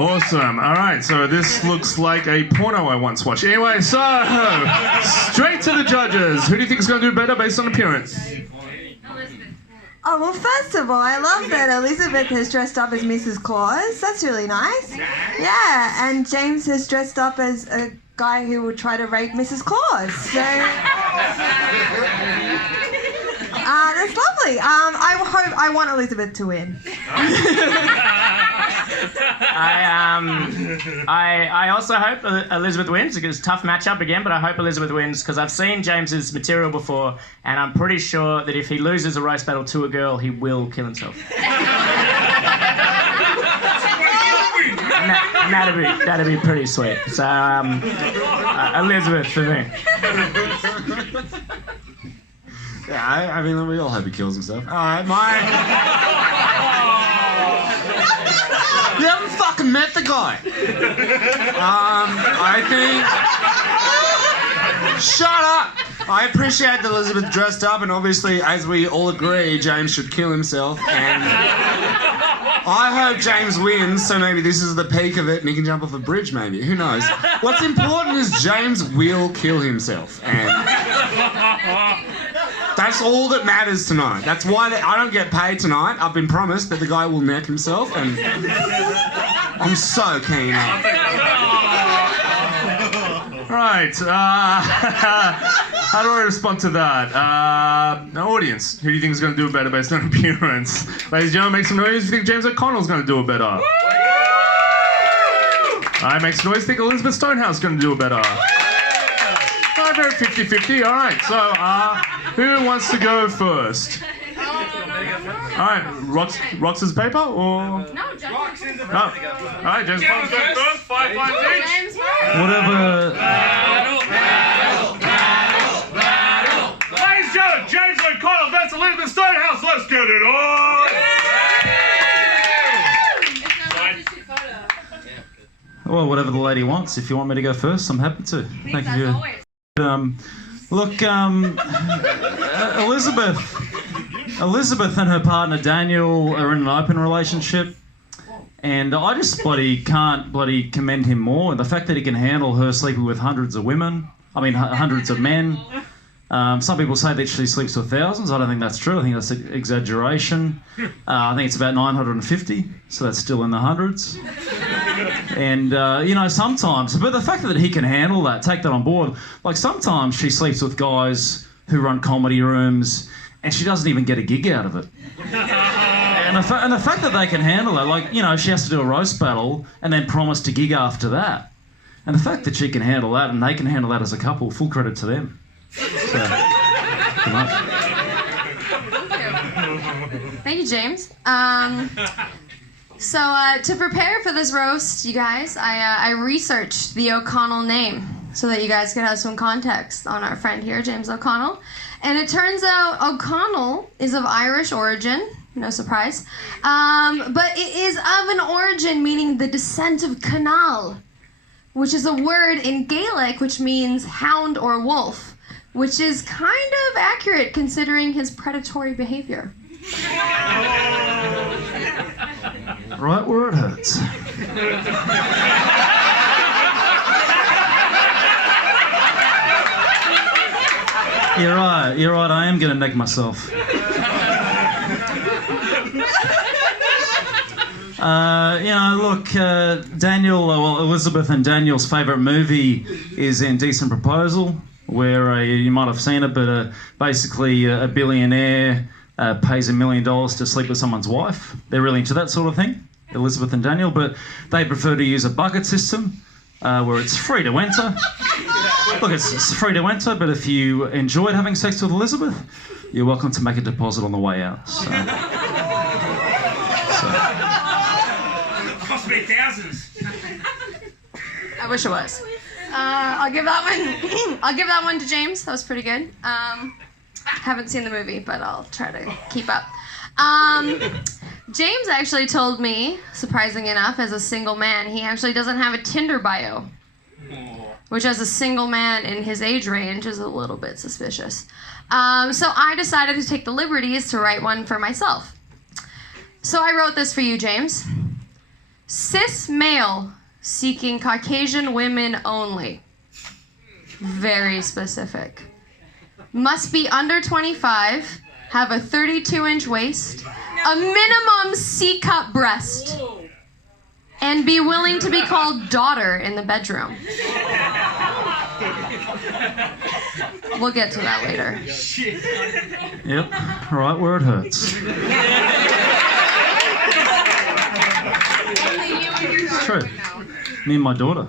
Awesome. All right, so this looks like a porno I once watched. Anyway, so straight to the judges. Who do you think is going to do better based on appearance? Oh, well, first of all, I love that Elizabeth has dressed up as Mrs. Claus. That's really nice. Yeah, and James has dressed up as a guy who would try to rape Mrs. Claus. So that's lovely. I want Elizabeth to win. I also hope Elizabeth wins. It's a tough matchup again, but I hope Elizabeth wins because I've seen James's material before, and I'm pretty sure that if he loses a roast battle to a girl, he will kill himself. and that'd be pretty sweet. So Elizabeth for me. Yeah, I mean, we all hope he kills himself. All right, you haven't fucking met the guy. I think... Shut up! I appreciate that Elizabeth dressed up, and obviously, as we all agree, James should kill himself, and I hope James wins, so maybe this is the peak of it, and he can jump off a bridge, maybe. Who knows? What's important is James will kill himself, and... That's all that matters tonight. That's why I don't get paid tonight. I've been promised that the guy will neck himself, and I'm so keen on it. Right. How do I respond to that? Audience, who do you think is going to do better based on appearance? Ladies and gentlemen, make some noise if you think James O'Connell's going to do it better. All right, make some noise if you think Elizabeth Stonehouse is going to do it better. Very 50-50. All right, so who wants to go first? All right, Rox's paper or? No, James. No. All right, James goes first. 5 points each. Whatever. Ladies and gentlemen, James O'Connell versus Elizabeth Stonehouse. Let's get it on. Well, whatever the lady wants. If you want me to go first, I'm happy to. Thank you. Look, Elizabeth and her partner Daniel are in an open relationship, and I just can't commend him more. The fact that he can handle her sleeping with hundreds of women, hundreds of men. Some people say that she sleeps with thousands. I don't think that's true. I think that's an exaggeration. I think it's about 950, so that's still in the hundreds. And, sometimes, but the fact that he can handle that, take that on board, like sometimes she sleeps with guys who run comedy rooms and she doesn't even get a gig out of it. And the fact that they can handle that, she has to do a roast battle and then promise to gig after that. And the fact that she can handle that and they can handle that as a couple, full credit to them. So, good luck. Thank you, James. So to prepare for this roast, you guys, I researched the O'Connell name so that you guys could have some context on our friend here, James O'Connell. And it turns out O'Connell is of Irish origin, no surprise, but it is of an origin meaning the descent of canal, which is a word in Gaelic which means hound or wolf, which is kind of accurate considering his predatory behavior. Right where it hurts. You're right, I am going to neck myself. Elizabeth and Daniel's favourite movie is Indecent Proposal, where you might have seen it, but basically a billionaire pays $1 million to sleep with someone's wife. They're really into that sort of thing, Elizabeth and Daniel, but they prefer to use a bucket system where it's free to enter. Look, it's free to enter, but if you enjoyed having sex with Elizabeth, you're welcome to make a deposit on the way out. So Must be thousands. I wish it was. I'll give that one. I'll give that one to James. That was pretty good. Haven't seen the movie, but I'll try to keep up. James actually told me, surprising enough, as a single man, he actually doesn't have a Tinder bio, which as a single man in his age range is a little bit suspicious. So I decided to take the liberties to write one for myself. So I wrote this for you, James. Cis male seeking Caucasian women only. Very specific. Must be under 25, have a 32-inch waist, a minimum C-cup breast, and be willing to be called daughter in the bedroom. We'll get to that later. Yep, right where it hurts. It's true. Me and my daughter.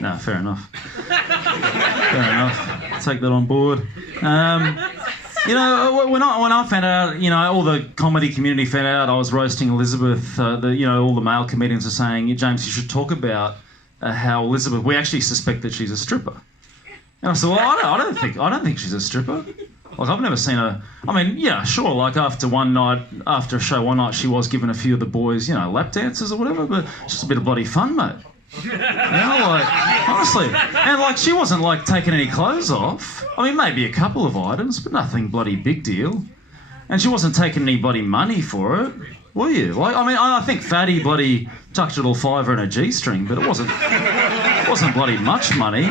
No, fair enough. Fair enough. Take that on board. You know, when I found out, you know, all the comedy community found out I was roasting Elizabeth, all the male comedians are saying, James, you should talk about how Elizabeth, we actually suspect that she's a stripper. And I said, well, I don't think she's a stripper. Like, I've never seen her. I mean, yeah, sure, like after a show one night, she was giving a few of the boys, lap dances or whatever, but it's just a bit of bloody fun, mate. Like, honestly. And, like, she wasn't, like, taking any clothes off. I mean, maybe a couple of items, but nothing bloody big deal. And she wasn't taking anybody money for it, were you? Like, I mean, I think Fatty bloody tucked a little fiver in a G-string, but it wasn't bloody much money.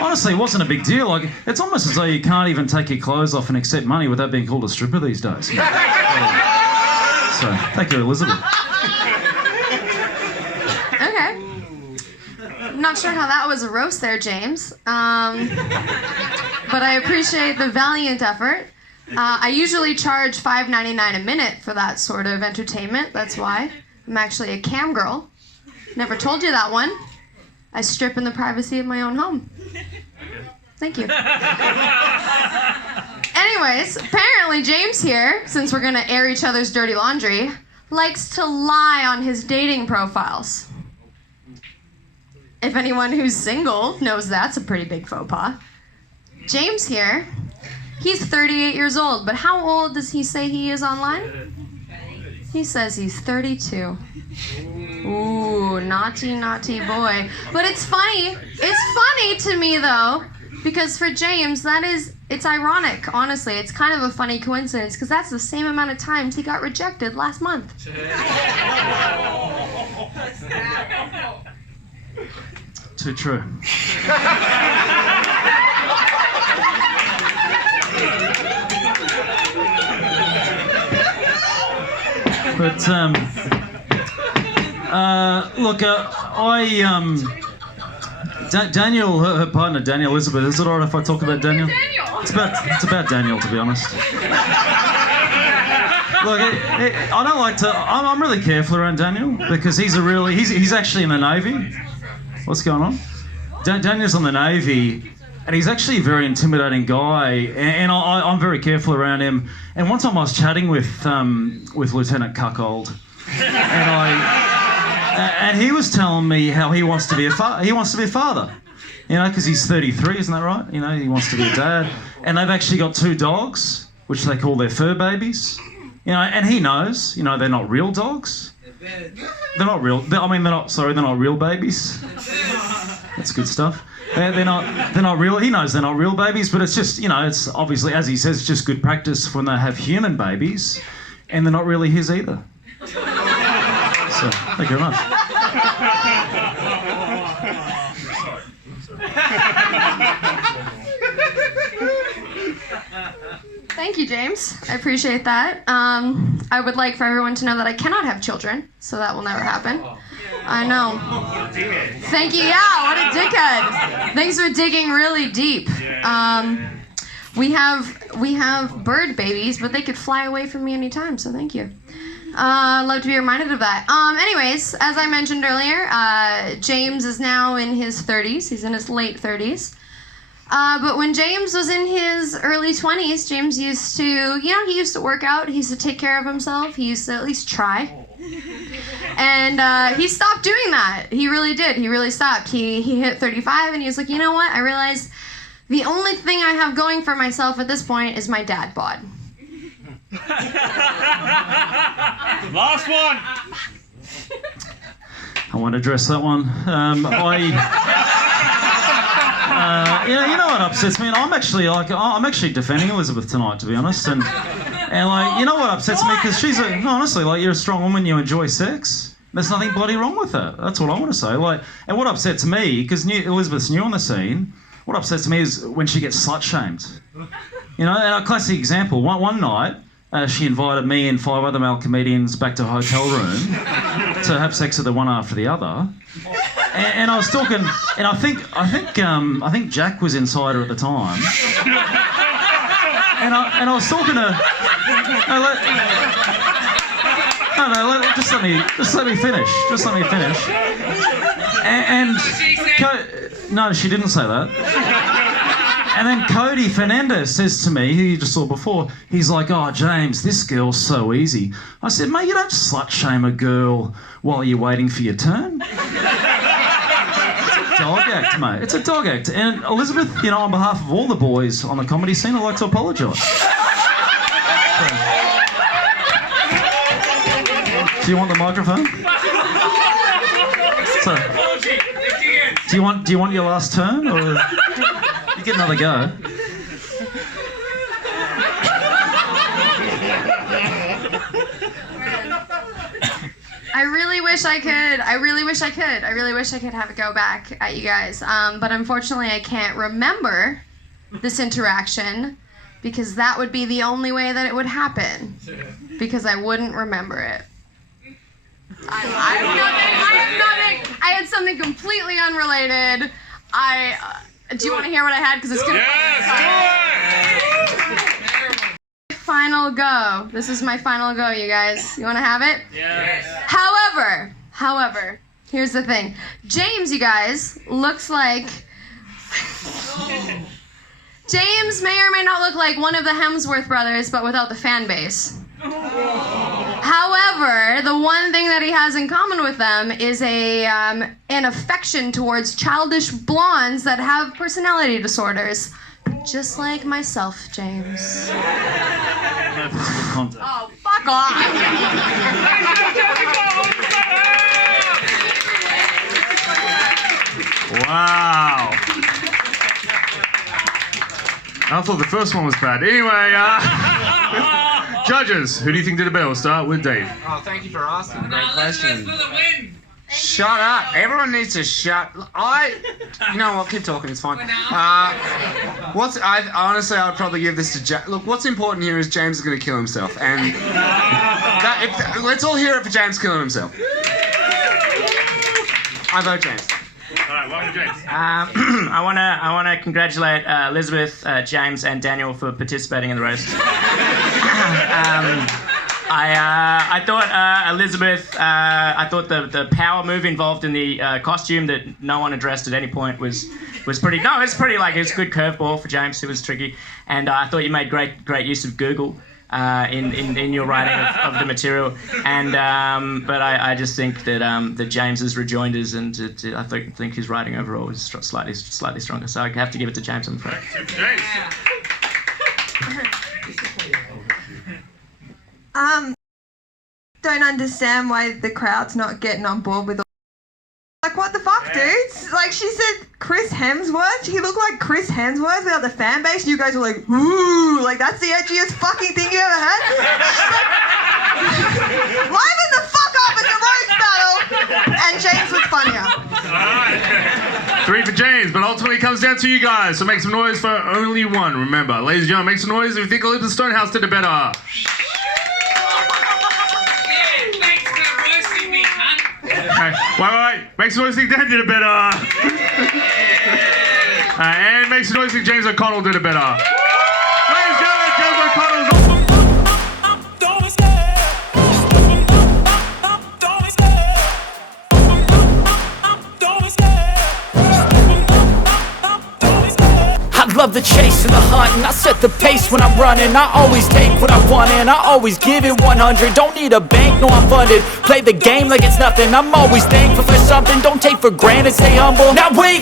Honestly, it wasn't a big deal. Like, it's almost as though you can't even take your clothes off and accept money without being called a stripper these days. So, thank you, Elizabeth. Okay. I'm not sure how that was a roast there, James. But I appreciate the valiant effort. I usually charge $5.99 a minute for that sort of entertainment. That's why. I'm actually a cam girl. Never told you that one. I strip in the privacy of my own home. Thank you. Anyways, apparently James here, since we're going to air each other's dirty laundry, likes to lie on his dating profiles. If anyone who's single knows that's a pretty big faux pas. James here, he's 38 years old, but how old does he say he is online? He says he's 32. Ooh, naughty, naughty boy. But it's funny. It's funny to me, though, because for James, it's ironic, honestly. It's kind of a funny coincidence, because that's the same amount of times he got rejected last month. Too true. But, look, Daniel, her partner, Daniel, Elizabeth, is it alright if I talk about Daniel? It's about Daniel, to be honest. Look, I don't like to, I'm really careful around Daniel, because he's actually in the Navy. What's going on? Daniel's in the Navy, and he's actually a very intimidating guy, and I'm very careful around him. And one time I was chatting with Lieutenant Cuckold, and he was telling me how he wants to be a father, because he's 33, isn't that right? He wants to be a dad, and they've actually got 2 dogs, which they call their fur babies, and he knows, they're not real dogs. They're not real babies. That's good stuff. They're not real. He knows they're not real babies, but it's just, it's obviously, as he says, it's just good practice when they have human babies, and they're not really his either. So, thank you very much. Thank you, James. I appreciate that. I would like for everyone to know that I cannot have children, so that will never happen. I know. Thank you. Yeah, what a dickhead. Thanks for digging really deep. We have bird babies, but they could fly away from me anytime, so thank you. I'd love to be reminded of that. Anyways, as I mentioned earlier, James is now in his 30s. He's in his late 30s. But when James was in his early 20s, James used to, he used to work out. He used to take care of himself. He used to at least try. And he stopped doing that. He really did. He really stopped. He hit 35 and he was like, you know what? I realized the only thing I have going for myself at this point is my dad bod. Last one. I want to address that one. You know what upsets me? And I'm actually defending Elizabeth tonight, to be honest. And like, you know what upsets me? Because she's honestly, like, you're a strong woman. You enjoy sex. There's nothing bloody wrong with that. That's what I want to say. Like, and what upsets me, because Elizabeth's new on the scene. What upsets me is when she gets slut shamed. You know, and a classic example. One night, she invited me and 5 other male comedians back to a hotel room to have sex with her one after the other. And I was talking, and I think Jack was inside her at the time. And I was talking to. Just let me finish. Just let me finish. No, she didn't say that. And then Cody Fernandez says to me, who you just saw before, he's like, "Oh, James, this girl's so easy." I said, "Mate, you don't slut shame a girl while you're waiting for your turn." It's a dog act, mate. It's a dog act. And Elizabeth, you know, on behalf of all the boys on the comedy scene, I'd like to apologise. Do you want the microphone? So, do you want your last turn, or you get another go? I really wish I could have a go back at you guys. But unfortunately, I can't remember this interaction because that would be the only way that it would happen. Because I wouldn't remember it. I have nothing. I had something completely unrelated. Do you want to hear what I had? Because it's good. Yes, final go. This is my final go, you guys. You want to have it? Yes. However, here's the thing. James, you guys, looks like... James may or may not look like one of the Hemsworth brothers, but without the fan base. However, the one thing that he has in common with them is an affection towards childish blondes that have personality disorders. Just like myself, James. Oh, fuck off! Wow. I thought the first one was bad. Anyway, judges, who do you think did it better? We'll start with Dave. Oh, thank you for asking. Great question. Shut up. Everyone needs to shut. You know what? Keep talking. It's fine. Honestly, I'd probably give this to Jack. Look, what's important here is James is going to kill himself, and let's all hear it for James killing himself. I vote James. All right, welcome, James. I wanna congratulate Elizabeth, James, and Daniel for participating in the roast. I thought Elizabeth. I thought the power move involved in the costume that no one addressed at any point was pretty. No, it's pretty like it's a good curveball for James. It was tricky, and I thought you made great use of Google. In your writing of the material, and but I just think that that James's rejoinders and I think his writing overall is slightly stronger. So I have to give it to James, I'm afraid. Don't understand why the crowd's not getting on board with all. Like, what the fuck, dudes? Like, she said Chris Hemsworth. He looked like Chris Hemsworth without the fan base. You guys were like, ooh, like, that's the edgiest fucking thing you ever had. Liven the fuck up, it's a roast battle. And James was funnier. Alright. 3 for James, but ultimately it comes down to you guys. So make some noise for only one. Remember, ladies and gentlemen, make some noise if you think Elizabeth Stonehouse did it better. Okay. Wait. Make some noise if Dan did it better. And make some noise if James O'Connell did it better. Ladies and gentlemen, James O'Connell's on. I love love the chase and the hunt, and I set the pace when I'm running. I always take what I want and I always give it 100. Don't need a bank, no I'm funded. Play the game like it's nothing. I'm always thankful for something. Don't take for granted, stay humble. Now wait.